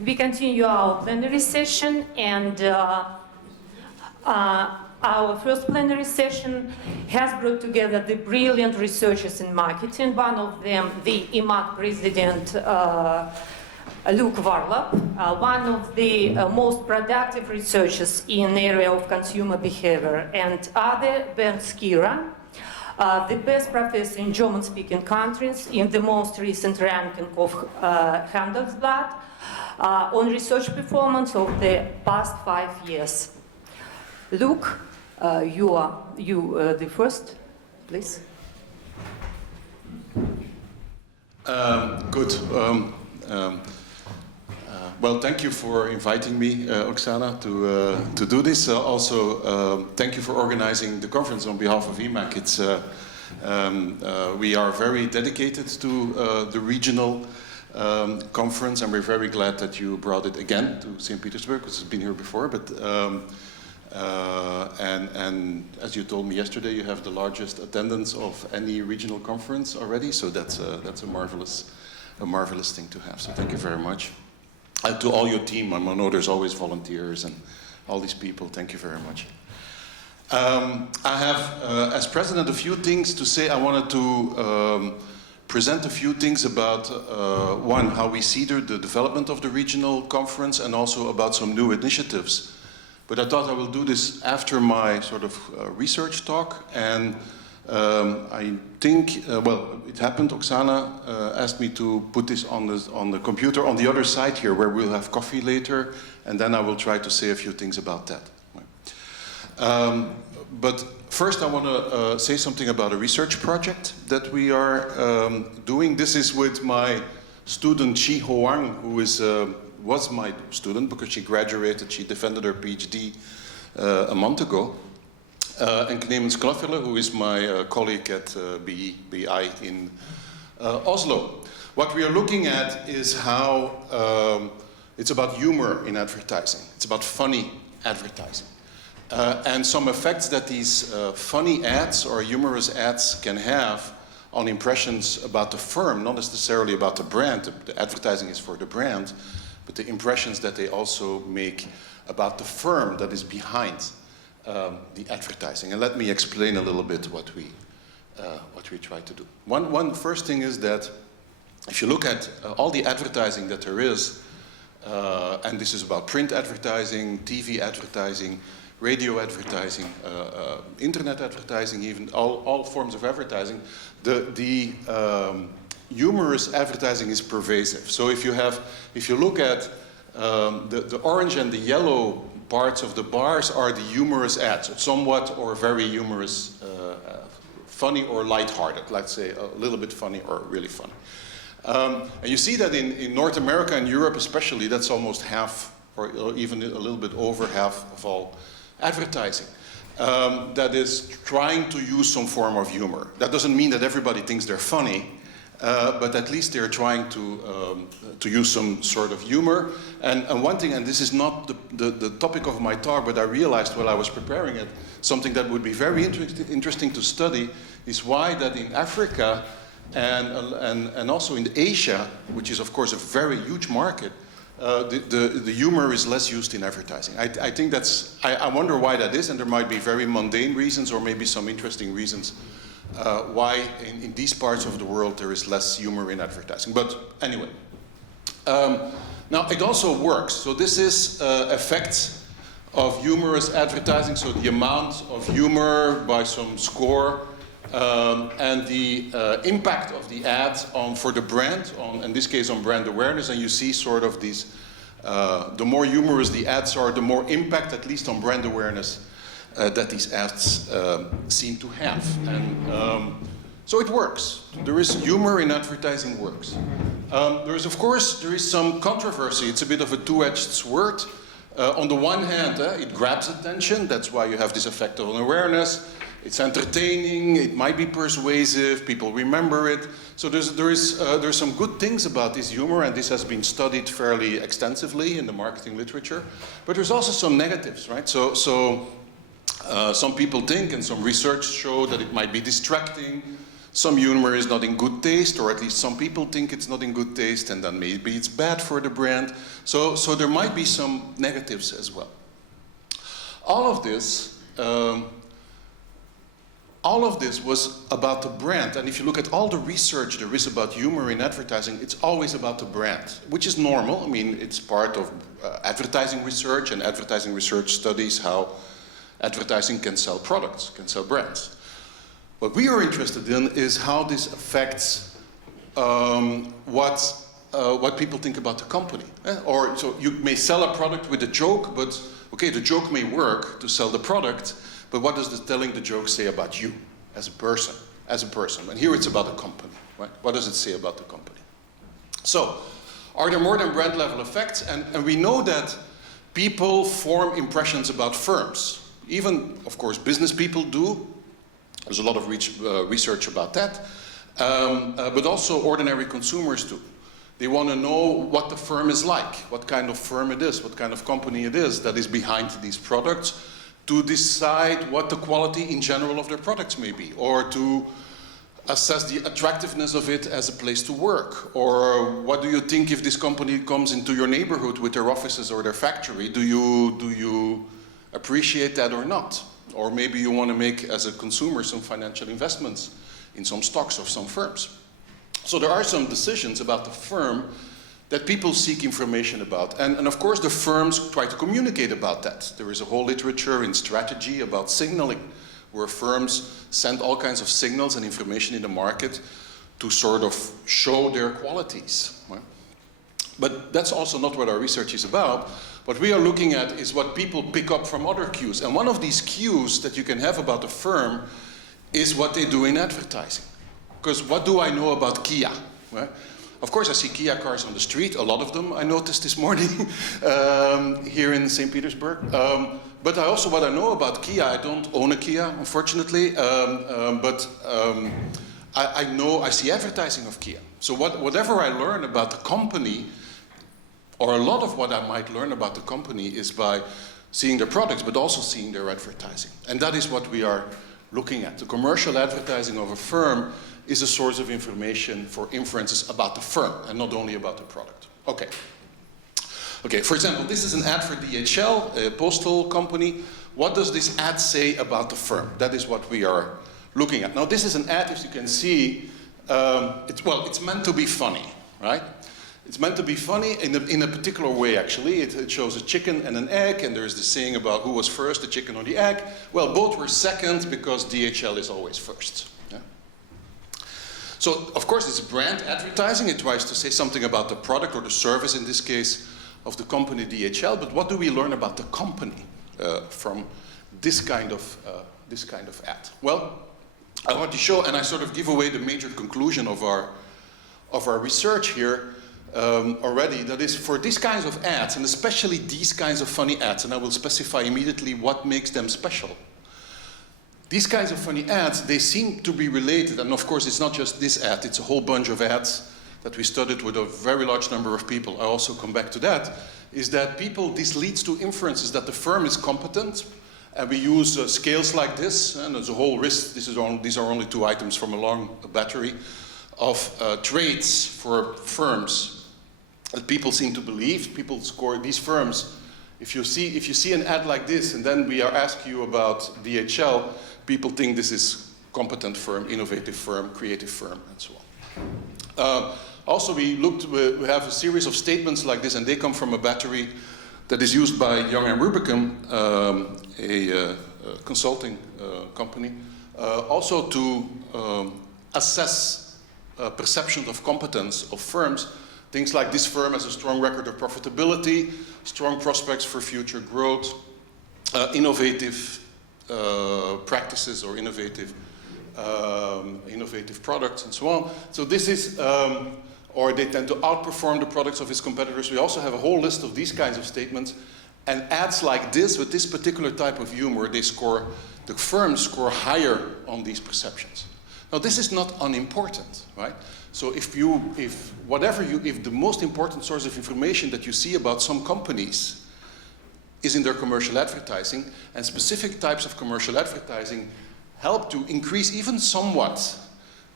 We continue our plenary session, and our first plenary session has brought together the brilliant researchers in marketing. One of them, the EMAC president, Luk Vарлоп, one of the most productive researchers in the area of consumer behavior, and other, Ben Skira, the best professor in German-speaking countries in the most recent ranking of Handelsblatt on research performance of the past 5 years. Luke, you are the first, please. Good. Well, thank you for inviting me, Oksana, to do this. Also, thank you for organizing the conference on behalf of EMAC. It's, we are very dedicated to the regional conference, and we're very glad that you brought it again to St. Petersburg, because it's been here before. But and as you told me yesterday, you have the largest attendance of any regional conference already. So that's a marvelous thing to have. So thank you very much. And to all your team, I know there's always volunteers and all these people, thank you very much. I have, as president, a few things to say. I wanted to present a few things about, one, how we see the development of the regional conference, and also about some new initiatives. But I thought I will do this after my sort of research talk, and I think, well, it happened, Oksana asked me to put this on the computer on the other side here, where we'll have coffee later, and then I will try to say a few things about that. But first I want to say something about a research project that we are doing. This is with my student Chi Hoang, who is, was my student because she graduated, she defended her PhD a month ago. And Clemens Klaffele, who is my colleague at BI in Oslo. What we are looking at is how it's about humor in advertising. It's about funny advertising. And some effects that these funny ads or humorous ads can have on impressions about the firm, not necessarily about the brand. The advertising is for the brand, but the impressions that they also make about the firm that is behind the advertising. And let me explain a little bit what we try to do. One first thing is that if you look at all the advertising that there is, and this is about print advertising, TV advertising, radio advertising, internet advertising, even all forms of advertising, the humorous advertising is pervasive. So if you look at the orange and the yellow parts of the bars are the humorous ads, somewhat or very humorous, funny or lighthearted, let's say a little bit funny or really funny. And you see that in North America and Europe especially, that's almost half or even a little bit over half of all advertising. That is trying to use some form of humor. That doesn't mean that everybody thinks they're funny, but at least they're trying to use some sort of humor. And one thing, and this is not the topic of my talk, but I realized while I was preparing it, something that would be very interesting to study is why that in Africa and also in Asia, which is of course a very huge market, the humor is less used in advertising. I think that's, I wonder why that is, and there might be very mundane reasons or maybe some interesting reasons why in these parts of the world there is less humor in advertising. But anyway, now it also works. So this is effects of humorous advertising, so the amount of humor by some score, and the impact of the ad for the brand, in this case on brand awareness, and you see sort of these, the more humorous the ads are, the more impact, at least on brand awareness, that these ads seem to have. And so it works. There is humor in advertising works. There is some controversy. It's a bit of a two-edged sword. On the one hand, it grabs attention. That's why you have this effect of awareness. It's entertaining, it might be persuasive, people remember it. So there's some good things about this humor, and this has been studied fairly extensively in the marketing literature. But there's also some negatives, right? So some people think, and some research show that it might be distracting. some humor is not in good taste, or at least some people think it's not in good taste, and then maybe it's bad for the brand. So there might be some negatives as well. All of this was about the brand, and if you look at all the research there is about humor in advertising, it's always about the brand, which is normal. I mean, it's part of advertising research, and advertising research studies how advertising can sell products, can sell brands. What we are interested in is how this affects what people think about the company. Or so you may sell a product with a joke, but okay, the joke may work to sell the product, but what does telling the joke say about you as a person? And here it's about a company, right? What does it say about the company? So, are there more than brand level effects? And we know that people form impressions about firms. Even, of course, business people do. There's a lot of research about that. But also ordinary consumers do. They want to know what the firm is like, what kind of firm it is, what kind of company it is that is behind these products, to decide what the quality in general of their products may be, or to assess the attractiveness of it as a place to work. Or what do you think if this company comes into your neighborhood with their offices or their factory? Do you appreciate that or not? Or maybe you want to make, as a consumer, some financial investments in some stocks of some firms. So there are some decisions about the firm that people seek information about. And of course, the firms try to communicate about that. There is a whole literature in strategy about signaling, where firms send all kinds of signals and information in the market to sort of show their qualities. Right? But that's also not what our research is about. What we are looking at is what people pick up from other cues. And one of these cues that you can have about a firm is what they do in advertising. Because what do I know about Kia? Right? Of course, I see Kia cars on the street, a lot of them I noticed this morning here in St. Petersburg. But what I know about Kia, I don't own a Kia, unfortunately, but I see advertising of Kia. So whatever I learn about the company, or a lot of what I might learn about the company, is by seeing their products, but also seeing their advertising. And that is what we are looking at. The commercial advertising of a firm is a source of information for inferences about the firm, and not only about the product. Okay. Okay, for example, this is an ad for DHL, a postal company. What does this ad say about the firm? That is what we are looking at. Now, this is an ad, as you can see, it's meant to be funny, right? It's meant to be funny in a particular way, actually. It shows a chicken and an egg, and there's this saying about who was first, the chicken or the egg. Well, both were second, because DHL is always first. Yeah? So, of course, it's brand advertising. It tries to say something about the product, or the service, in this case, of the company DHL. But what do we learn about the company from this kind of ad? Well, I want to show, and I sort of give away the major conclusion of our research here already. That is, for these kinds of ads, and especially these kinds of funny ads, and I will specify immediately what makes them special. These kinds of funny ads, they seem to be related, and of course it's not just this ad, it's a whole bunch of ads that we studied with a very large number of people. I also come back to that, is that this leads to inferences that the firm is competent, and we use scales like this, and there's a whole list. These are only 2 items from a long battery of traits for firms that people seem to believe. People score these firms. If you see an ad like this, and then we are asking you about DHL, people think this is competent firm, innovative firm, creative firm, and so on. Also, we have a series of statements like this, and they come from a battery that is used by Young & Rubicam, a consulting company, also to assess perception of competence of firms. Things like, this firm has a strong record of profitability, strong prospects for future growth, innovative practices or innovative products, and so on. So this is, or they tend to outperform the products of its competitors. We also have a whole list of these kinds of statements. And ads like this, with this particular type of humor, the firms score higher on these perceptions. Now, this is not unimportant, right? So if the most important source of information that you see about some companies is in their commercial advertising, and specific types of commercial advertising help to increase even somewhat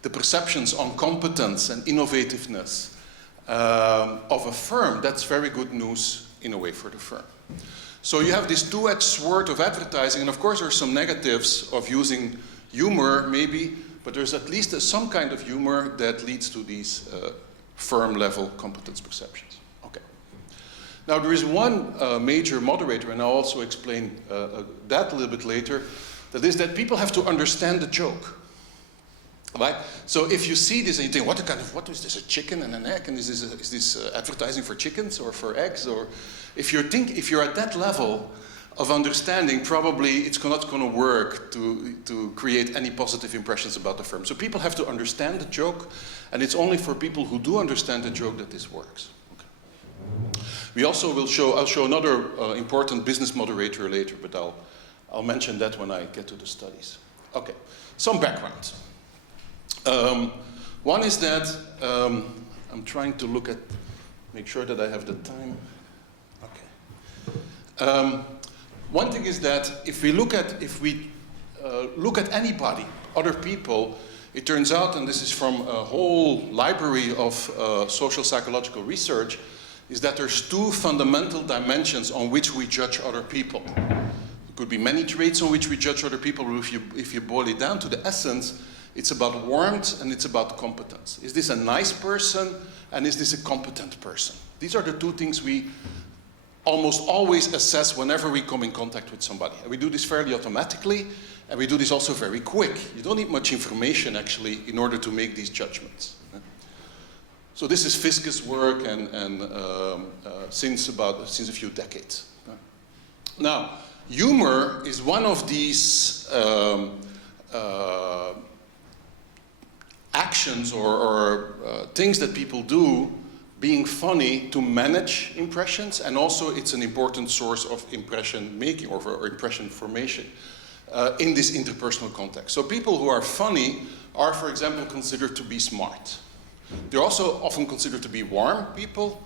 the perceptions on competence and innovativeness of a firm, that's very good news in a way for the firm. So you have this two-edged sword of advertising, and of course there are some negatives of using humor, maybe, but there's at least some kind of humor that leads to these firm-level competence perceptions. Okay. Now there is one major moderator, and I'll also explain that a little bit later, that is that people have to understand the joke. Right? So if you see this and you think, what is this, a chicken and an egg? And is this advertising for chickens or for eggs? Or if you're at that level of understanding, probably it's not going to work to create any positive impressions about the firm. So people have to understand the joke, and it's only for people who do understand the joke that this works. Okay. We also I'll show another important business moderator later, but I'll mention that when I get to the studies. Okay, some background. One is that I'm trying to make sure that I have the time. Okay. One thing is that if we look at anybody, other people, it turns out, and this is from a whole library of social psychological research, is that there's two fundamental dimensions on which we judge other people. There could be many traits on which we judge other people, but if you boil it down to the essence, it's about warmth and it's about competence. Is this a nice person and is this a competent person? These are the two things we almost always assess whenever we come in contact with somebody. And we do this fairly automatically, and we do this also very quick. You don't need much information actually in order to make these judgments. So this is Fiske's work and since a few decades. Now, humor is one of these actions or things that people do, being funny, to manage impressions, and also it's an important source of impression making or impression formation in this interpersonal context. So people who are funny are, for example, considered to be smart. They're also often considered to be warm people,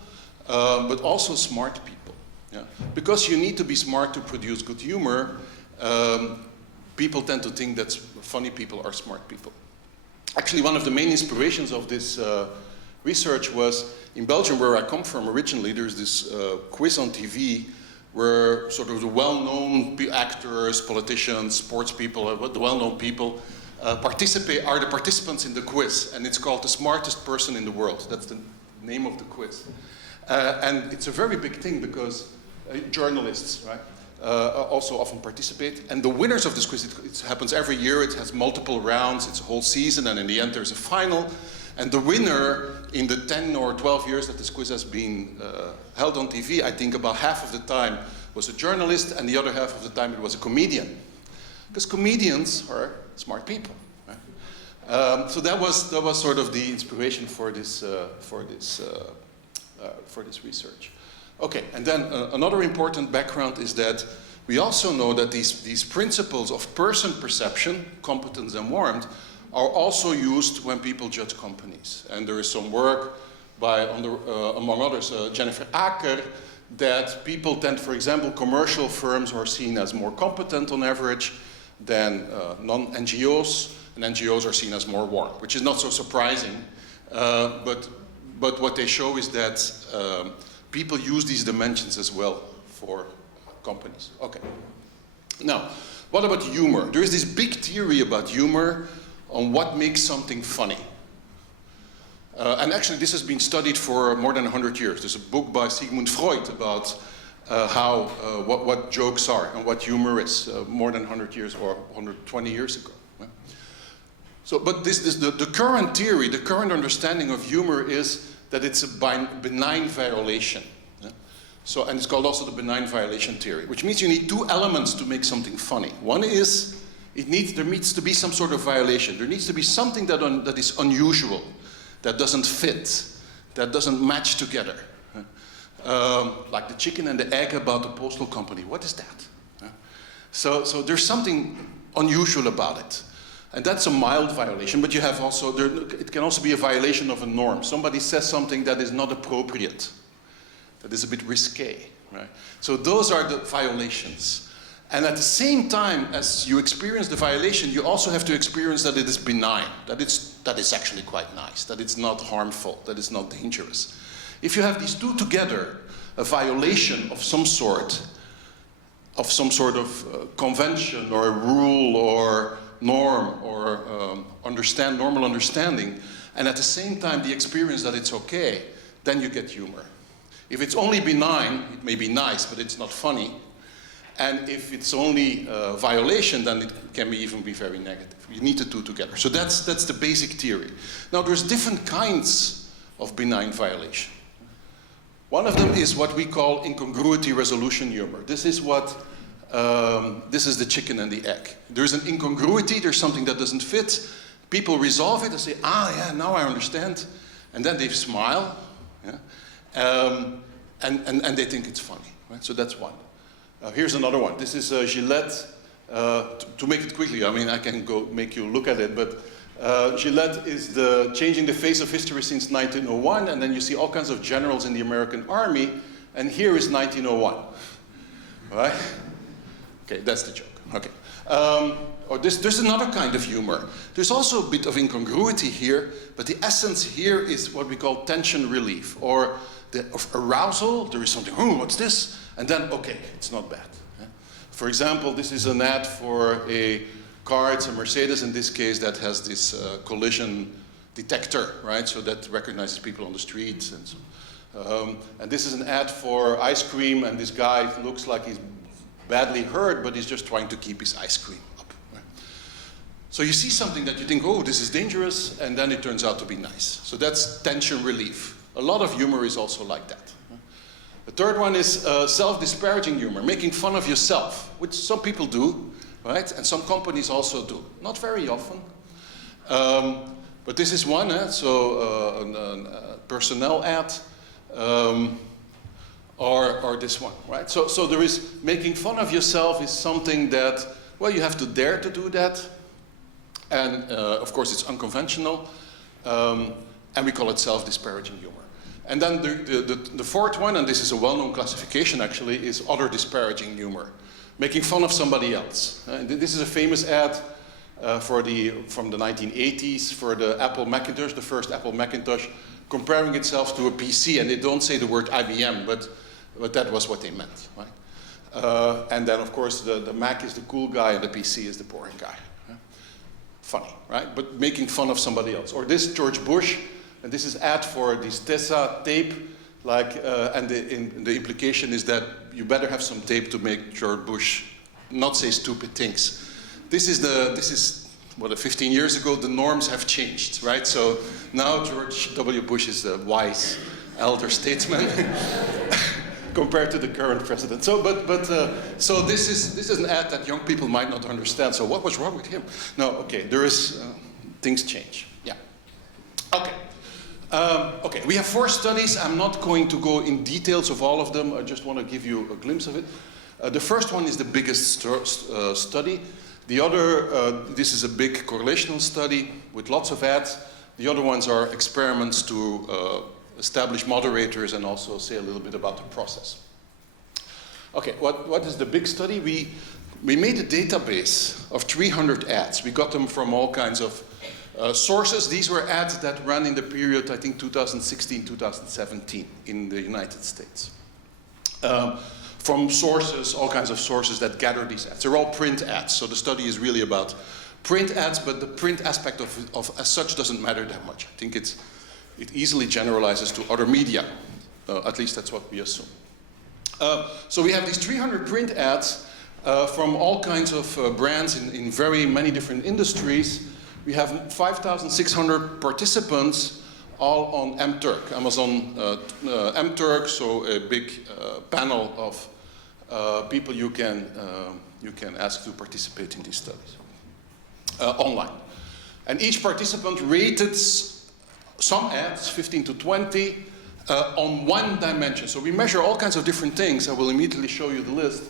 but also smart people. Yeah? Because you need to be smart to produce good humor, people tend to think that funny people are smart people. Actually, one of the main inspirations of this research was in Belgium, where I come from originally. There's this quiz on TV where sort of the well-known actors, politicians, sports people, the well-known people are the participants in the quiz, and it's called The Smartest Person in the World. That's the name of the quiz. And it's a very big thing because journalists, right, also often participate. And the winners of this quiz, it happens every year, it has multiple rounds, it's a whole season, and in the end there's a final. And the winner in the 10 or 12 years that this quiz has been held on TV, I think about half of the time was a journalist, and the other half of the time it was a comedian. Because comedians are smart people. Right? So that was sort of the inspiration for this research. Okay, and then another important background is that we also know that these principles of person perception, competence and warmth, are also used when people judge companies. And there is some work by, among others, Jennifer Aker, that people tend, for example, commercial firms are seen as more competent on average than non-NGOs, and NGOs are seen as more warm, which is not so surprising, but what they show is that people use these dimensions as well for companies. Okay. Now, what about humor? There is this big theory about humor on what makes something funny. And actually this has been studied for more than 100 years. There's a book by Sigmund Freud about what jokes are and what humor is, more than 100 years or 120 years ago. Right? So, but the current theory, the current understanding of humor is that it's a benign violation. Yeah? So, and it's called also the benign violation theory, which means you need two elements to make something funny. One is, there needs to be some sort of violation. There needs to be something that is unusual, that doesn't fit, that doesn't match together. Like the chicken and the egg about the postal company. What is that? So there's something unusual about it. And that's a mild violation, but you have also, it can also be a violation of a norm. Somebody says something that is not appropriate, that is a bit risque, right? So those are the violations. And at the same time as you experience the violation, you also have to experience that it is benign, that it's actually quite nice, that it's not harmful, that it's not dangerous. If you have these two together, a violation of some sort of convention or a rule or norm or normal understanding, and at the same time the experience that it's okay, then you get humor. If it's only benign, it may be nice, but it's not funny. And if it's only a violation, then it can even be very negative. You need the two together. So that's the basic theory. Now there's different kinds of benign violation. One of them is what we call incongruity resolution humor. This is the chicken and the egg. There's an incongruity, there's something that doesn't fit. People resolve it and say, yeah, now I understand. And then they smile, yeah? And they think it's funny, right? So that's one. Here's another one. This is Gillette. To make it quickly, I mean, I can go make you look at it, but Gillette is changing the face of history since 1901, and then you see all kinds of generals in the American Army, and here is 1901. Right? Okay, that's the joke. Okay. There's another kind of humor. There's also a bit of incongruity here, but the essence here is what we call tension relief, or of arousal. There is something, what's this? And then, okay, it's not bad. Yeah? For example, this is an ad for a car, it's a Mercedes in this case, that has this collision detector, right? So that recognizes people on the streets and so. And this is an ad for ice cream, and this guy looks like he's badly hurt, but he's just trying to keep his ice cream up. Right? So you see something that you think, this is dangerous, and then it turns out to be nice. So that's tension relief. A lot of humor is also like that. The third one is self-disparaging humor, making fun of yourself, which some people do, right? And some companies also do. Not very often. But this is one, a personnel ad, or this one, right? So there is, making fun of yourself is something that, well, you have to dare to do that. And of course it's unconventional. And we call it self-disparaging humor. And then the fourth one, and this is a well-known classification actually, is other disparaging humor. Making fun of somebody else. And this is a famous ad from the 1980s for the Apple Macintosh, the first Apple Macintosh, comparing itself to a PC. And they don't say the word IBM, but that was what they meant, right? And then of course the Mac is the cool guy and the PC is the boring guy. Funny, right? But making fun of somebody else. Or this George Bush. And this is ad for this Tessa tape, and the implication is that you better have some tape to make George Bush not say stupid things. This is 15 years ago, the norms have changed, right? So now George W. Bush is a wise elder statesman compared to the current president. So, so this is an ad that young people might not understand. So what was wrong with him? No, okay, there is things change. Yeah. Okay. Okay, we have 4 studies. I'm not going to go in details of all of them. I just want to give you a glimpse of it. The first one is the biggest study. The other, this is a big correlational study with lots of ads. The other ones are experiments to establish moderators and also say a little bit about the process. Okay, what is the big study? We made a database of 300 ads. We got them from all kinds of sources. These were ads that ran in the period, I think, 2016, 2017 in the United States. From sources, all kinds of sources that gather these ads. They're all print ads, so the study is really about print ads, but the print aspect of as such doesn't matter that much. I think it easily generalizes to other media. At least that's what we assume. So we have these 300 print ads from all kinds of brands in very many different industries. We have 5,600 participants, all on MTurk, Amazon MTurk, so a big panel of people you can ask to participate in these studies online. And each participant rated some ads, 15 to 20, on one dimension. So we measure all kinds of different things. I will immediately show you the list.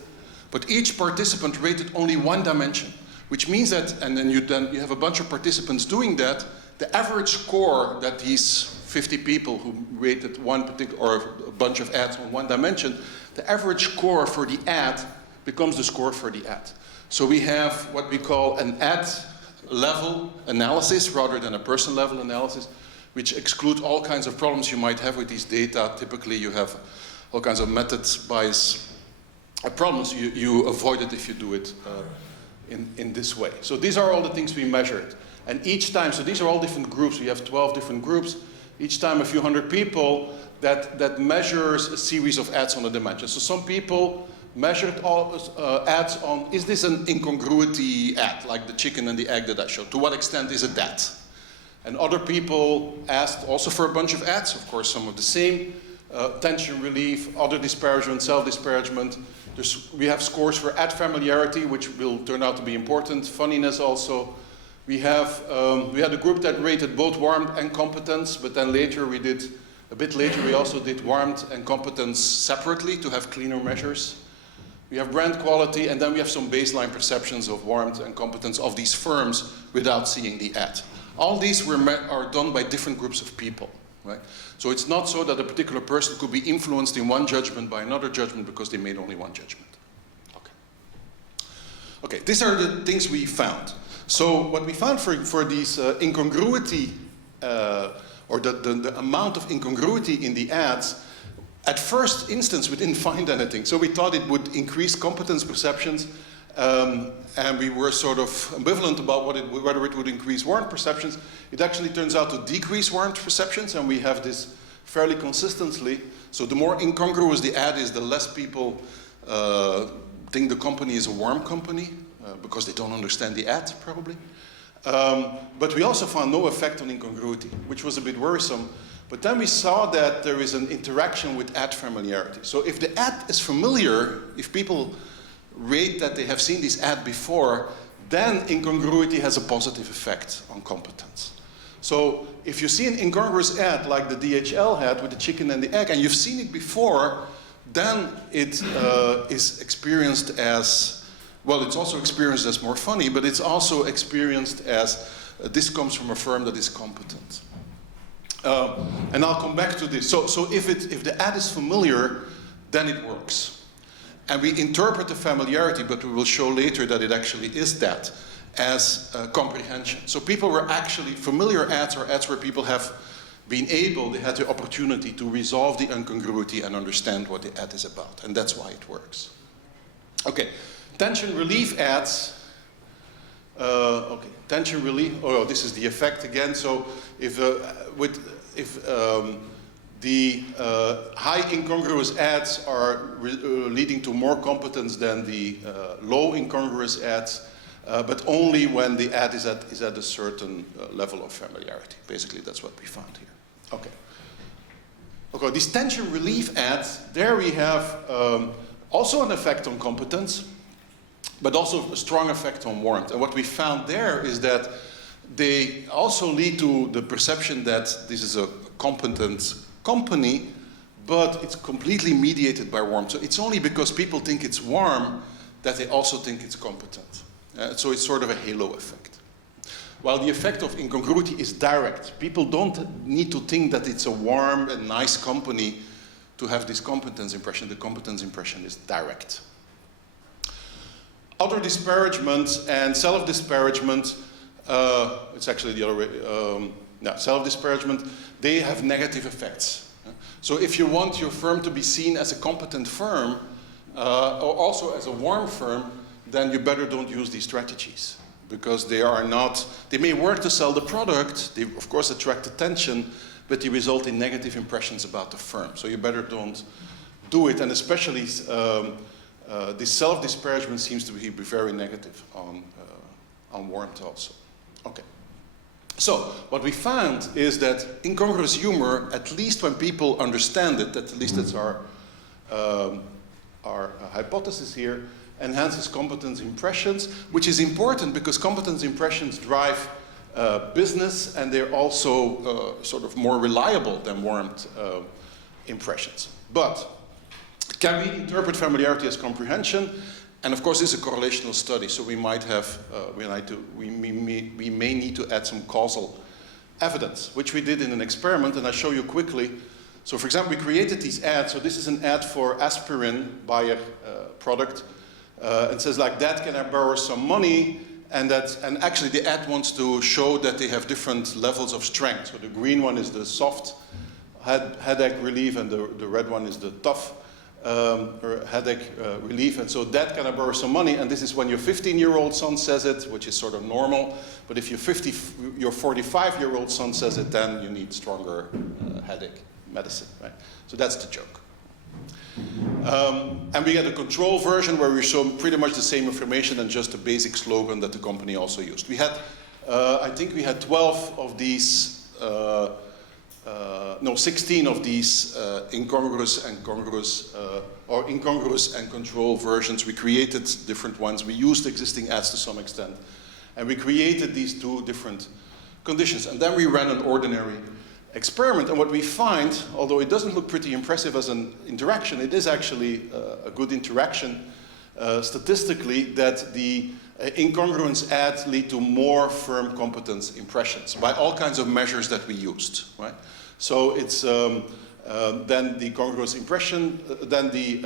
But each participant rated only one dimension. Which means that, and then you have a bunch of participants doing that, the average score that these 50 people who rated one particular, or a bunch of ads on one dimension, the average score for the ad becomes the score for the ad. So we have what we call an ad level analysis rather than a person level analysis, which exclude all kinds of problems you might have with these data. Typically you have all kinds of methods, bias, problems you avoid it if you do it in this way. So these are all the things we measured. And each time, so these are all different groups. We have 12 different groups. Each time a few hundred people that measures a series of ads on a dimension. So some people measured all ads on, is this an incongruity ad, like the chicken and the egg that I showed? To what extent is it that? And other people asked also for a bunch of ads, of course some of the same, tension relief, other disparagement, self-disparagement. We have scores for ad familiarity, which will turn out to be important, funniness also. We had a group that rated both warmth and competence, but then later a bit later we also did warmth and competence separately to have cleaner measures. We have brand quality, and then we have some baseline perceptions of warmth and competence of these firms without seeing the ad. All these are done by different groups of people, right? So it's not so that a particular person could be influenced in one judgment by another judgment because they made only one judgment. Okay, these are the things we found. So what we found for these incongruity, or the amount of incongruity in the ads, at first instance we didn't find anything. So we thought it would increase competence perceptions, and we were sort of ambivalent about whether it would increase warrant perceptions. It actually turns out to decrease warrant perceptions, and we have this fairly consistently. So the more incongruous the ad is, the less people think the company is a warm company, because they don't understand the ad, probably. But we also found no effect on incongruity, which was a bit worrisome. But then we saw that there is an interaction with ad familiarity. So if the ad is familiar, if people rate that they have seen this ad before, then incongruity has a positive effect on competence. So if you see an incongruous ad like the DHL had with the chicken and the egg, and you've seen it before, then it is experienced as, well, it's also experienced as more funny, but it's also experienced as this comes from a firm that is competent. And I'll come back to this. So if the ad is familiar, then it works. And we interpret the familiarity, but we will show later that it actually is that, as comprehension. So people were actually, familiar ads or ads where people have been able, they had the opportunity to resolve the incongruity and understand what the ad is about. And that's why it works. Okay, tension relief ads. Okay, tension relief, oh, this is the effect again. So if the high incongruous ads are leading to more competence than the low incongruous ads, but only when the ad is at a certain level of familiarity. Basically, that's what we found here. Okay. Okay, these tension relief ads, there we have also an effect on competence, but also a strong effect on warmth. And what we found there is that they also lead to the perception that this is a competent company, but it's completely mediated by warmth. So it's only because people think it's warm that they also think it's competent. So it's sort of a halo effect. While the effect of incongruity is direct. People don't need to think that it's a warm and nice company to have this competence impression. The competence impression is direct. Other disparagement and self-disparagement, it's actually the other way, self-disparagement, they have negative effects. So if you want your firm to be seen as a competent firm, or also as a warm firm, then you better don't use these strategies, because they are not, they may work to sell the product, they of course attract attention, but they result in negative impressions about the firm. So you better don't do it, and especially this self-disparagement seems to be very negative on warmth also. Okay. So what we found is that incongruous humor, at least when people understand it, at least that's our hypothesis here, enhances competence impressions, which is important because competence impressions drive business, and they're also sort of more reliable than warmth impressions. But can we interpret familiarity as comprehension? And of course, this is a correlational study, so we might have, we may need to add some causal evidence, which we did in an experiment, and I'll show you quickly. So for example, we created these ads. So this is an ad for aspirin, Bayer product. and says like, Dad, can I borrow some money? And actually the ad wants to show that they have different levels of strength. So the green one is the soft headache relief, and the red one is the tough headache relief. And so, Dad, can I borrow some money? And this is when your 15-year-old son says it, which is sort of normal. But if your 45-year-old son says it, then you need stronger headache medicine, right? So that's the joke. And we get a control version where we show pretty much the same information and just a basic slogan that the company also used. We had, I think we had 12 of these, 16 of these incongruous and congruous, or incongruous and control versions. We created different ones. We used existing ads to some extent. And we created these two different conditions. And then we ran an ordinary experiment. And what we find, although it doesn't look pretty impressive as an interaction, it is actually a good interaction statistically, that the incongruence ads lead to more firm competence impressions by all kinds of measures that we used, right? So it's then the congruous impression, then the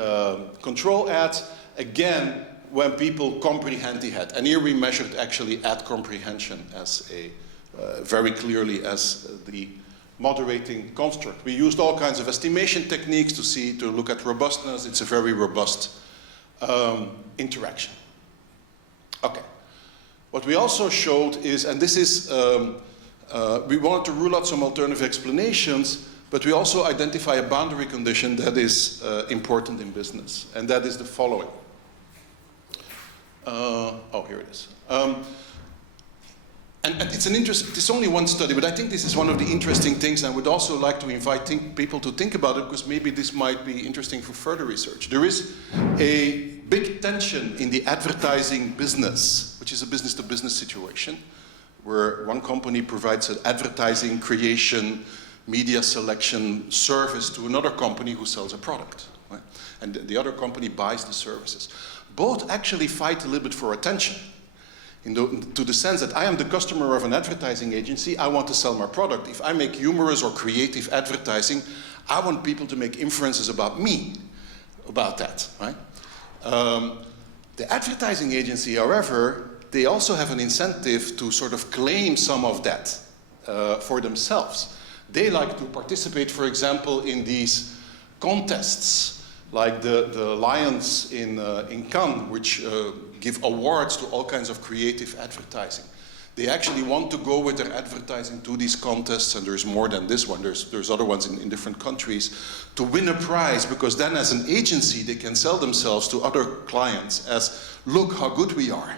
control ads, again, when people comprehend the ad. And here we measured actually ad comprehension as very clearly as the moderating construct. We used all kinds of estimation techniques to look at robustness. It's a very robust interaction. Okay. What we also showed is, and this is, we wanted to rule out some alternative explanations, but we also identify a boundary condition that is important in business, and that is the following. Here it is. And it's only one study, but I think this is one of the interesting things. I would also like to invite people to think about it, because maybe this might be interesting for further research. There is a big tension in the advertising business, which is a business-to-business situation, where one company provides an advertising creation, media selection service to another company who sells a product, right? And the other company buys the services. Both actually fight a little bit for attention. To the sense that I am the customer of an advertising agency, I want to sell my product. If I make humorous or creative advertising, I want people to make inferences about me, about that, right? The advertising agency, however, they also have an incentive to sort of claim some of that for themselves. They like to participate, for example, in these contests, like the Lions in Cannes, which give awards to all kinds of creative advertising. They actually want to go with their advertising to these contests, and there's more than this one, there's other ones in different countries, to win a prize, because then as an agency they can sell themselves to other clients as, look how good we are.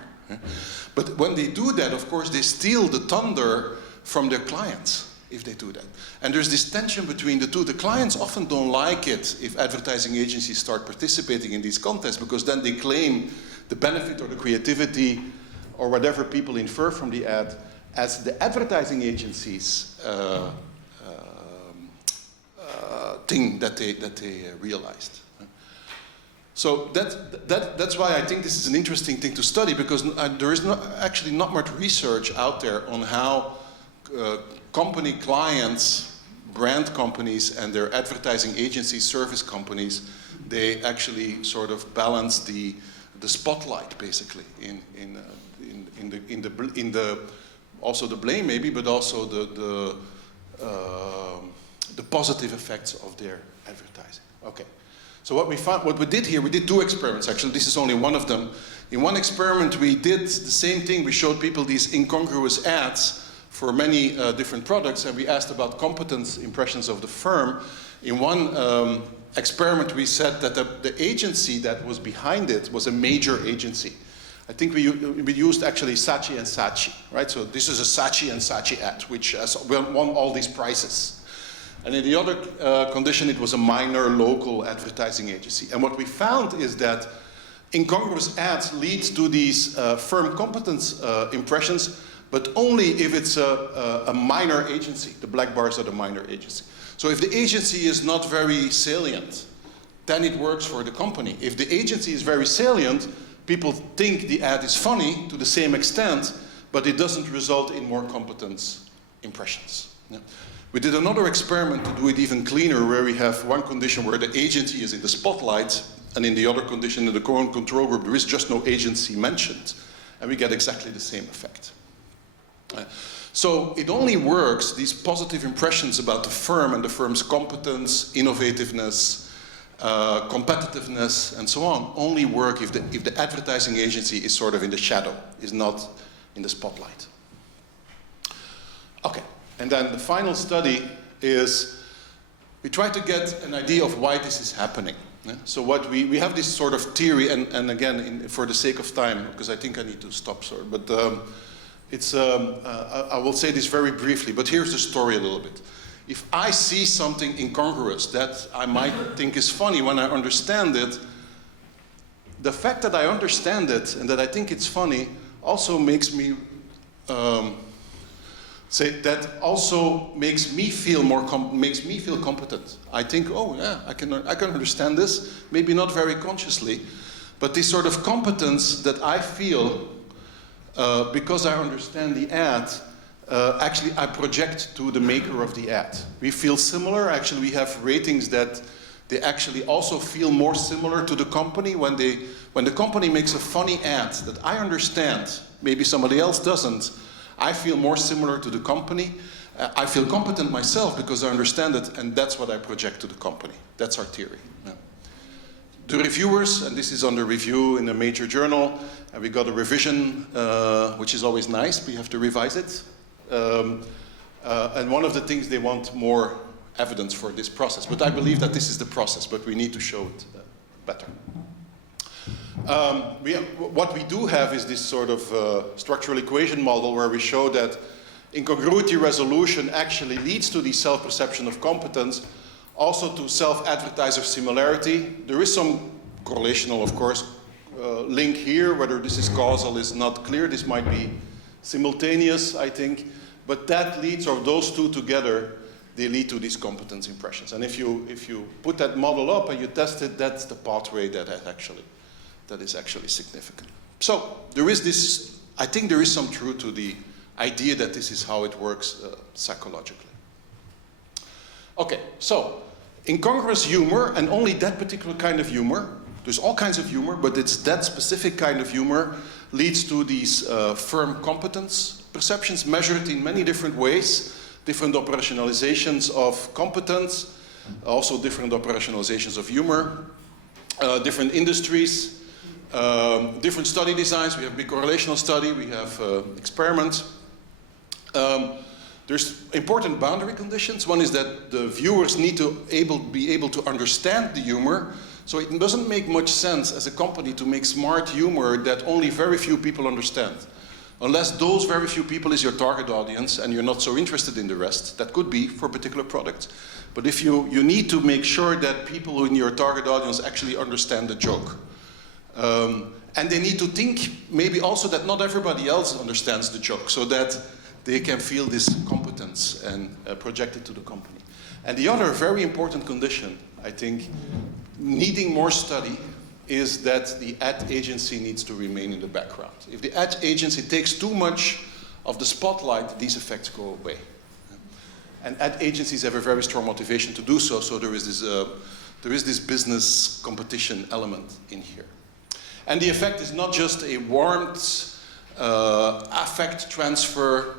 But when they do that, of course, they steal the thunder from their clients if they do that. And there's this tension between the two. The clients often don't like it if advertising agencies start participating in these contests, because then they claim the benefit or the creativity or whatever people infer from the ad as the advertising agency's thing that they realized. So that's why I think this is an interesting thing to study, because there is actually not much research out there on how company clients, brand companies, and their advertising agencies, service companies, they actually sort of balance the spotlight, basically, in the also the blame maybe, but also the positive effects of their advertising. Okay. So what we did here, we did two experiments actually. This is only one of them. In one experiment, we did the same thing. We showed people these incongruous ads for many different products, and we asked about competence impressions of the firm. In one experiment, we said that the agency that was behind it was a major agency. I think we used actually Saatchi and Saatchi, right? So this is a Saatchi and Saatchi ad, which has won all these prizes. And in the other condition, it was a minor local advertising agency. And what we found is that incongruous ads lead to these firm competence impressions, but only if it's a minor agency. The black bars are the minor agency. So if the agency is not very salient, then it works for the company. If the agency is very salient, people think the ad is funny to the same extent, but it doesn't result in more competence impressions. Yeah. We did another experiment to do it even cleaner, where we have one condition where the agency is in the spotlight, And in the other condition, in the current control group, there is just no agency mentioned, and we get exactly the same effect. So it only works, these positive impressions about the firm and the firm's competence, innovativeness, competitiveness, and so on, only work if the advertising agency is sort of in the shadow, is not in the spotlight. Okay, and then the final study is, we try to get an idea of why this is happening. Yeah? So what we have this sort of theory, and again, for the sake of time, because I think I need to stop, sorry, but I will say this very briefly, but here's the story a little bit. If I see something incongruous that I might think is funny when I understand it, the fact that I understand it and that I think it's funny also makes me makes me feel competent. I think, oh yeah, I can understand this, maybe not very consciously, but this sort of competence that I feel because I understand the ad, actually I project to the maker of the ad. We feel similar. Actually, we have ratings that they actually also feel more similar to the company when the company makes a funny ad that I understand, maybe somebody else doesn't. I feel more similar to the company. I feel competent myself because I understand it, and that's what I project to the company. That's our theory. Yeah. The reviewers, and this is under review in a major journal, and we got a revision, which is always nice. We have to revise it. And one of the things, they want more evidence for this process. But I believe that this is the process, but we need to show it better. What we do have is this sort of structural equation model where we show that incongruity resolution actually leads to the self-perception of competence, also to self-advertiser similarity. There is some correlational, of course, link here. Whether this is causal is not clear. This might be simultaneous, I think. But that leads, or those two together, they lead to these competence impressions. And if you put that model up and you test it, that's the pathway that is actually significant. So there is this, I think there is some truth to the idea that this is how it works psychologically. Okay, so incongruous humor, and only that particular kind of humor, there's all kinds of humor, but it's that specific kind of humor leads to these firm competence perceptions measured in many different ways, different operationalizations of competence, also different operationalizations of humor, different industries, different study designs. We have big correlational study, we have experiments. There's important boundary conditions. One is that the viewers need to be able to understand the humor. So it doesn't make much sense as a company to make smart humor that only very few people understand. Unless those very few people is your target audience and you're not so interested in the rest. That could be for a particular product. But if you need to make sure that people in your target audience actually understand the joke. And they need to think maybe also that not everybody else understands the joke, so that they can feel this competence and project it to the company. And the other very important condition, I think, needing more study, is that the ad agency needs to remain in the background. If the ad agency takes too much of the spotlight, these effects go away. And ad agencies have a very strong motivation to do so, so there is this business competition element in here. And the effect is not just a warmth, affect transfer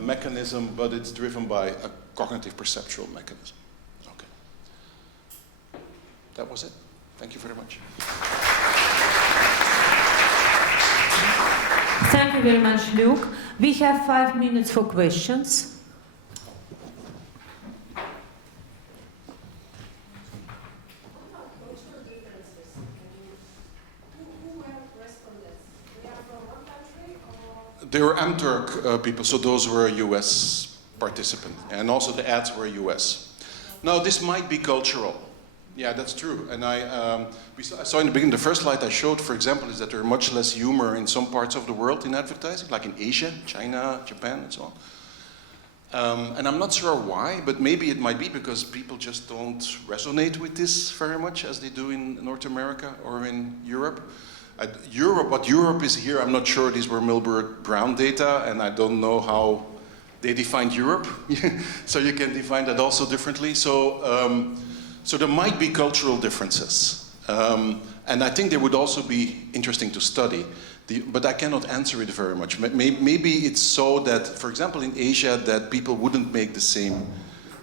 mechanism, but it's driven by a cognitive perceptual mechanism. Okay. That was it. Thank you very much. Thank you very much, Luke. We have 5 minutes for questions. They were MTurk people, so those were US participants, and also the ads were US. Now, this might be cultural. Yeah, that's true. And I saw in the beginning, the first slide I showed, for example, is that there are much less humor in some parts of the world in advertising, like in Asia, China, Japan, and so on. And I'm not sure why, but maybe it might be because people just don't resonate with this very much as they do in North America or in Europe. What Europe is here, I'm not sure. These were Milberg Brown data, and I don't know how they defined Europe. So you can define that also differently. So there might be cultural differences. And I think they would also be interesting to study. But I cannot answer it very much. Maybe it's so that, for example, in Asia, that people wouldn't make the same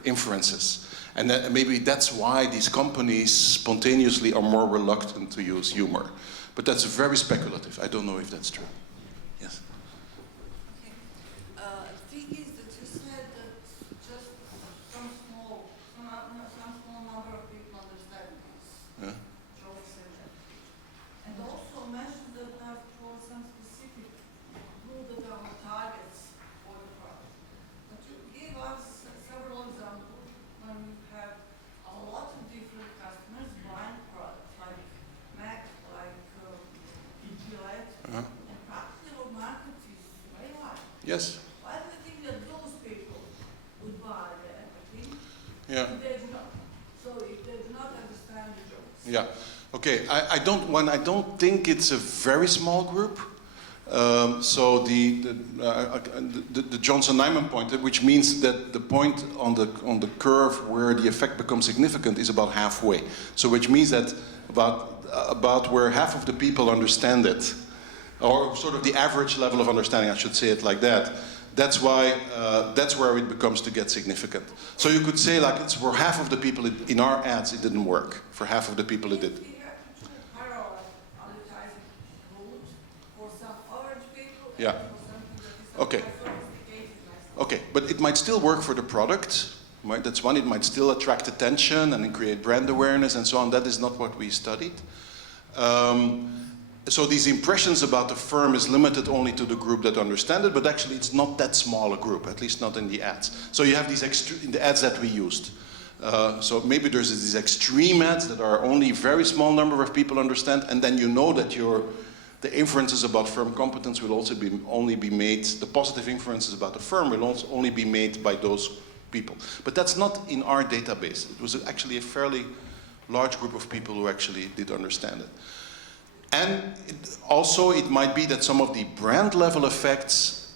inferences. And maybe that's why these companies spontaneously are more reluctant to use humor. But that's very speculative. I don't know if that's true. Yes? Okay. The thing is that you said that just some small number of people understand this. Yeah. Jokes and also mentioned that there are some specific rules that are targets for the product. But you gave us several examples when we have a lot of different customers buying products like Mac, like PGI, and practically the market is very wide. Yes. Why do you think that those people would buy the everything? Yeah. If they do not. So if they do not understand the jokes. Yeah. Okay. I don't think it's a very small group. So the Johnson-Neyman point, which means that the point on the curve where the effect becomes significant is about halfway. So which means that about where half of the people understand it, or sort of the average level of understanding, I should say it like that. That's why that's where it becomes to get significant. So you could say like it's for half of the people in our ads it didn't work. For half of the people it did. We have to choose parallel advertising rules for some orange people Yeah. and for something that is Okay. sophisticated. Okay, but it might still work for the product. Right? That's one. It might still attract attention and create brand awareness and so on. That is not what we studied. So these impressions about the firm is limited only to the group that understand it, but actually it's not that small a group, at least not in the ads. So you have these in the ads that we used. So maybe there's these extreme ads that are only a very small number of people understand, and then you know that the inferences about firm competence will also only be made, the positive inferences about the firm will also only be made by those people. But that's not in our database. It was actually a fairly large group of people who actually did understand it. And it might be that some of the brand level effects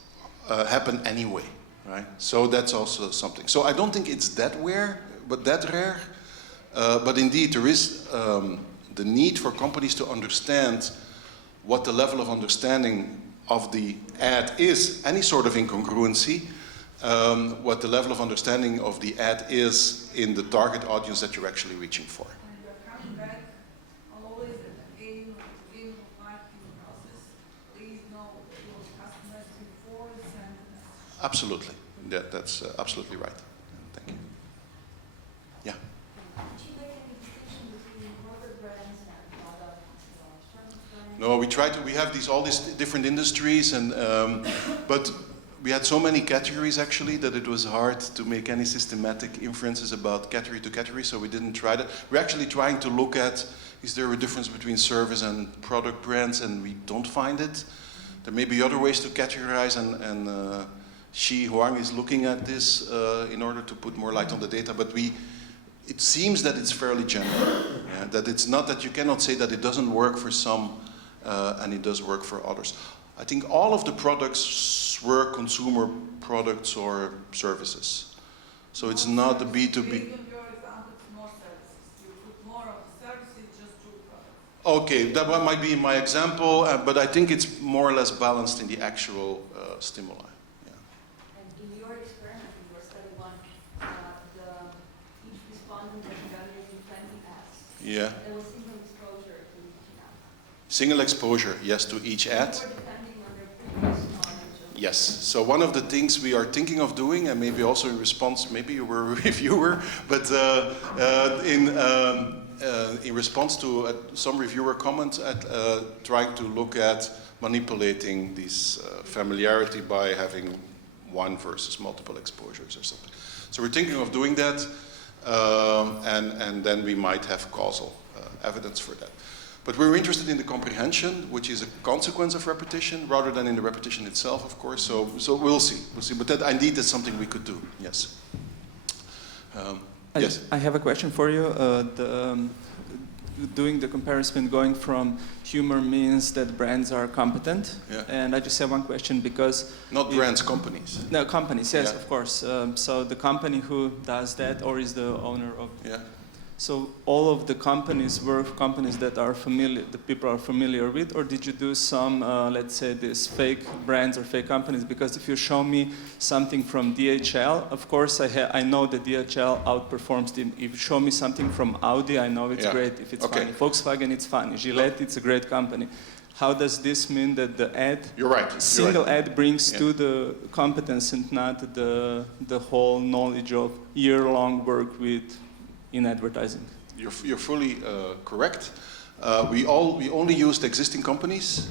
happen anyway, right? So that's also something. So I don't think it's that rare, but indeed there is the need for companies to understand what the level of understanding of the ad is, any sort of incongruency, what the level of understanding of the ad is in the target audience that you're actually reaching for. And you're coming back always at the beginning of marketing process. Please know those customers before you send the message. Absolutely. That's absolutely right. Thank you. Yeah. Did you make any distinction between corporate brands and product brands? No, we try to. We have all these different industries, and but we had so many categories actually that it was hard to make any systematic inferences about category to category. So we didn't try that. We're actually trying to look at: is there a difference between service and product brands? And we don't find it. There may be other ways to categorize, and Xi Huang is looking at this in order to put more light on the data. But it seems that it's fairly general. Yeah? That it's not that you cannot say that it doesn't work for some. And it does work for others. I think all of the products were consumer products or services. So it's not the B2B. In your example, it's more services. You put more of the services, just two products. Okay, that one might be in my example, but I think it's more or less balanced in the actual stimuli. Yeah. And in your experiment, in your study one, each respondent was evaluating 20 ads. Yeah. There was single exposure to each ad. Single exposure, yes, to each ad. Or depending on their previous knowledge of Yes. So one of the things we are thinking of doing, and maybe also in response, maybe you were a reviewer, but in response to some reviewer comments at trying to look at manipulating this familiarity by having one versus multiple exposures or something. So we're thinking of doing that, and then we might have causal evidence for that. But we're interested in the comprehension, which is a consequence of repetition, rather than in the repetition itself, of course. So we'll see. But that indeed is something we could do. Yes. Yes. I have a question for you. Doing the comparison, going from humor means that brands are competent. Yeah. And I just have one question because... Not brands, companies. No, companies, yes, Yeah. of course. So the company who does that or is the owner of... Yeah. So all of the companies were companies that are familiar, the people are familiar with, or did you do some, let's say, these fake brands or fake companies? Because if you show me something from DHL, of course I know that DHL outperforms them. If you show me something from Audi, I know it's great if it's funny. Volkswagen, it's funny. Gillette, it's a great company. How does this mean that the ad, single ad brings to the competence and not the whole knowledge of year-long work in advertising? You're fully correct. We only used existing companies,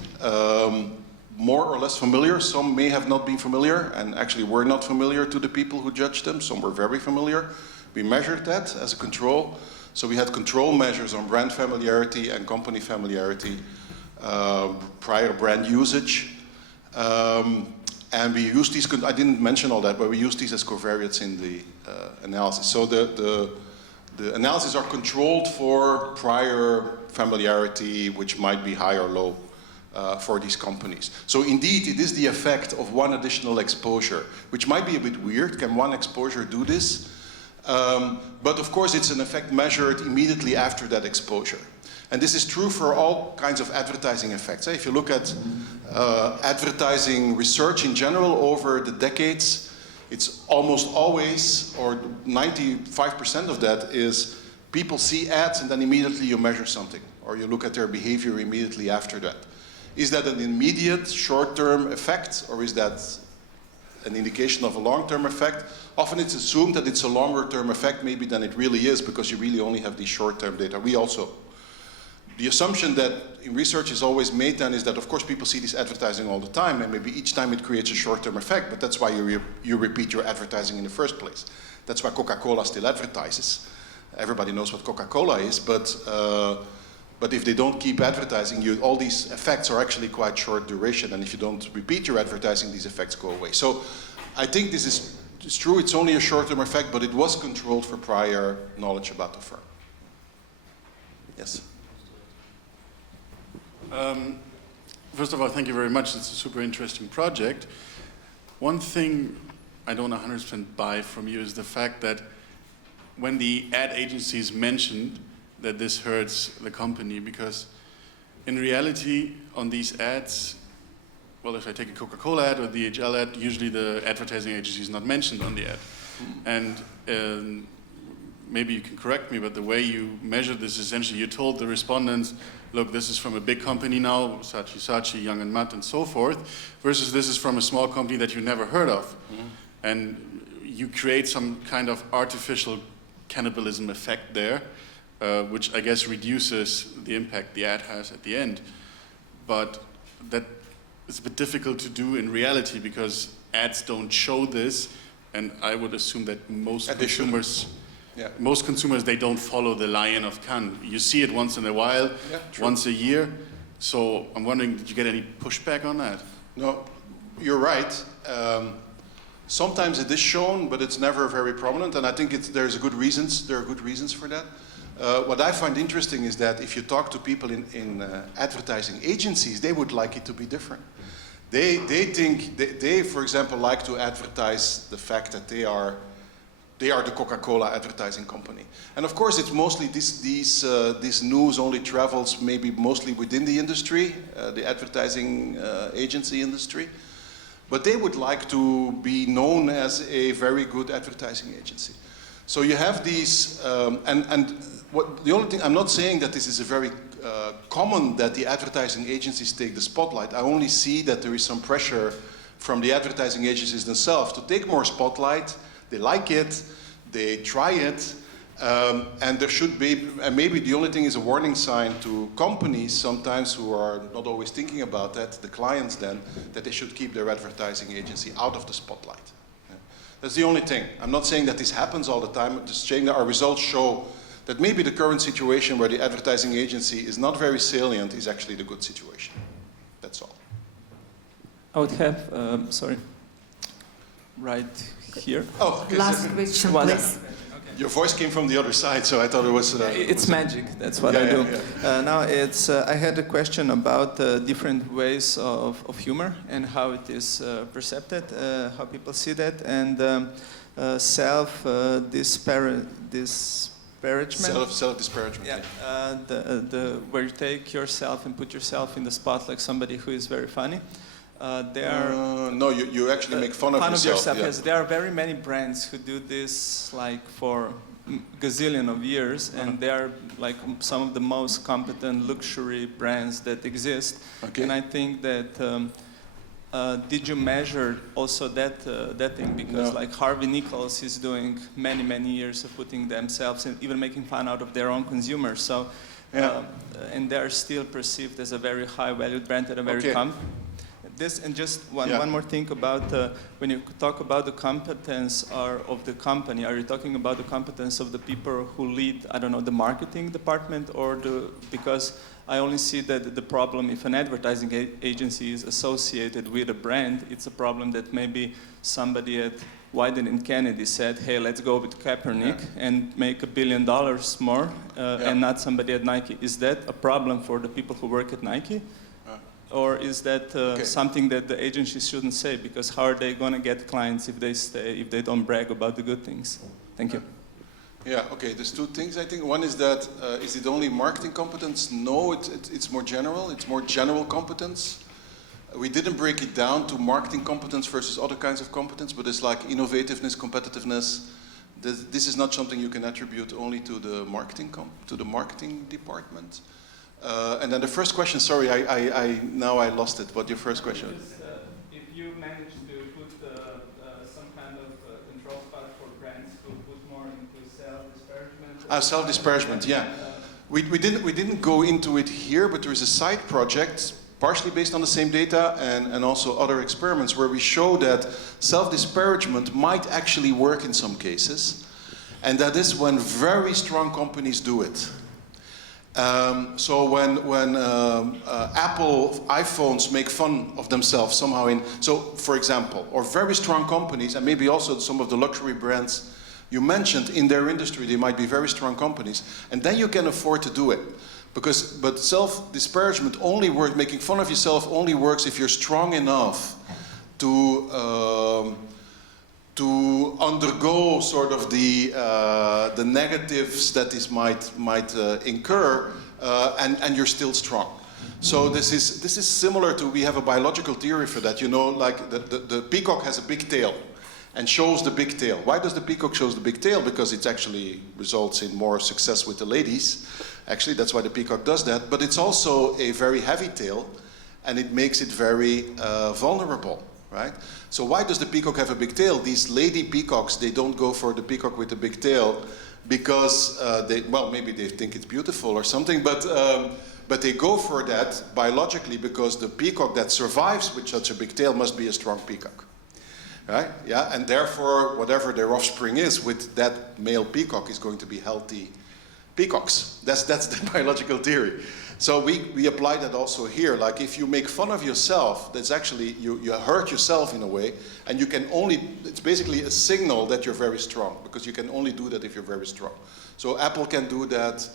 more or less familiar. Some may have not been familiar and actually were not familiar to the people who judged them. Some were very familiar. We measured that as a control. So we had control measures on brand familiarity and company familiarity, prior brand usage. And we used these, I didn't mention all that, but we used these as covariates in the analysis. So the analyses are controlled for prior familiarity, which might be high or low for these companies. So indeed, it is the effect of one additional exposure, which might be a bit weird. Can one exposure do this? But of course, it's an effect measured immediately after that exposure. And this is true for all kinds of advertising effects. If you look at advertising research in general over the decades, it's almost always, or 95% of that is people see ads and then immediately you measure something, or you look at their behavior immediately after that. Is that an immediate short-term effect, or is that an indication of a long-term effect? Often it's assumed that it's a longer-term effect maybe than it really is, because you really only have these short-term data. We also. The assumption that in research is always made then is that of course people see this advertising all the time, and maybe each time it creates a short-term effect, but that's why you repeat your advertising in the first place. That's why Coca-Cola still advertises. Everybody knows what Coca-Cola is, but if they don't keep advertising, all these effects are actually quite short duration, and if you don't repeat your advertising, these effects go away. So I think this is true, it's only a short-term effect, but it was controlled for prior knowledge about the firm. Yes? First of all, thank you very much. It's a super interesting project. One thing I don't 100% buy from you is the fact that when the ad agencies mentioned that this hurts the company, because in reality, on these ads, well, if I take a Coca-Cola ad or DHL ad, usually the advertising agency is not mentioned on the ad. And maybe you can correct me, but the way you measure this, essentially you told the respondents, look, this is from a big company now, Saatchi, Young and Matt, and so forth, versus this is from a small company that you never heard of. And you create some kind of artificial cannibalism effect there, which I guess reduces the impact the ad has at the end. But that is a bit difficult to do in reality because ads don't show this, and I would assume that most consumers, they don't follow the Lion of Cannes. You see it once in a while, once a year. So I'm wondering, did you get any pushback on that? No, you're right. Sometimes it is shown, but it's never very prominent, and I think there are good reasons for that. What I find interesting is that if you talk to people in advertising agencies, they would like it to be different. They think, they for example, like to advertise the fact that they are the Coca-Cola advertising company. And of course, it's mostly this news only travels maybe mostly within the industry, the advertising agency industry. But they would like to be known as a very good advertising agency. So you have these, the only thing, I'm not saying that this is a very common that the advertising agencies take the spotlight. I only see that there is some pressure from the advertising agencies themselves to take more spotlight. They like it, they try it, and there should be, and maybe the only thing is a warning sign to companies sometimes who are not always thinking about that, the clients then, that they should keep their advertising agency out of the spotlight. Yeah. That's the only thing. I'm not saying that this happens all the time, I'm just saying that our results show that maybe the current situation where the advertising agency is not very salient is actually the good situation. That's all. I would have, right here. Oh, okay. Last question, please. Your voice came from the other side, so I thought it was... it's magic, that's what I do. Yeah. Now, I had a question about different ways of humor and how it is perceived, how people see that, and disparity self-disparagement. Self-disparagement. Yeah, where you take yourself and put yourself in the spot like somebody who is very funny. No, you actually make fun of yourself. Yeah. Yes, there are very many brands who do this like for gazillion of years, and they are like some of the most competent luxury brands that exist. Okay. And I think that did you measure also that thing? Because No. like Harvey Nichols is doing many years of putting themselves and even making fun out of their own consumers. So, and they are still perceived as a very high valued brand and a very and just one more thing about when you talk about the competence of the company, are you talking about the competence of the people who lead, I don't know, the marketing department, or because I only see that the problem if an advertising agency is associated with a brand, it's a problem that maybe somebody at Wyden and Kennedy said, hey, let's go with Kaepernick and make $1 billion more, and not somebody at Nike. Is that a problem for the people who work at Nike? Or is that something that the agencies shouldn't say? Because how are they going to get clients if they don't brag about the good things? Thank you. Yeah, okay, there's two things I think. One is that, is it only marketing competence? No, it's more general. It's more general competence. We didn't break it down to marketing competence versus other kinds of competence, but it's like innovativeness, competitiveness. This is not something you can attribute only to the marketing department. And then the first question, sorry, now I lost it. What your first question? If you manage to put some kind of control spot for brands who put more into self-disparagement. Self-disparagement, yeah. We didn't go into it here, but there is a side project, partially based on the same data and also other experiments, where we show that self-disparagement might actually work in some cases, and that is when very strong companies do it. So when Apple iPhones make fun of themselves somehow for example, or very strong companies, and maybe also some of the luxury brands you mentioned in their industry, they might be very strong companies, and then you can afford to do it. But self-disparagement only works, making fun of yourself only works if you're strong enough to undergo sort of the negatives that this might incur, and you're still strong. So this is similar to, we have a biological theory for that. You know, like the peacock has a big tail and shows the big tail. Why does the peacock shows the big tail? Because it actually results in more success with the ladies. Actually, that's why the peacock does that. But it's also a very heavy tail, and it makes it very vulnerable. Right? So why does the peacock have a big tail? These lady peacocks, they don't go for the peacock with the big tail because maybe they think it's beautiful or something, but they go for that biologically because the peacock that survives with such a big tail must be a strong peacock. Right? Yeah, and therefore, whatever their offspring is with that male peacock is going to be healthy peacocks. That's the biological theory. So we apply that also here. Like if you make fun of yourself, that's actually, you hurt yourself in a way, and you can only, it's basically a signal that you're very strong, because you can only do that if you're very strong. So Apple can do that,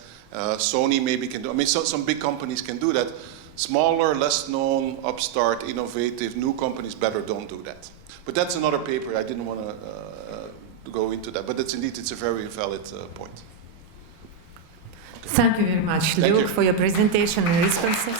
Sony maybe can do, some big companies can do that. Smaller, less known, upstart, innovative, new companies better don't do that. But that's another paper, I didn't want to go into that, but it's a very valid point. Thank you very much, Luke, for your presentation and responses.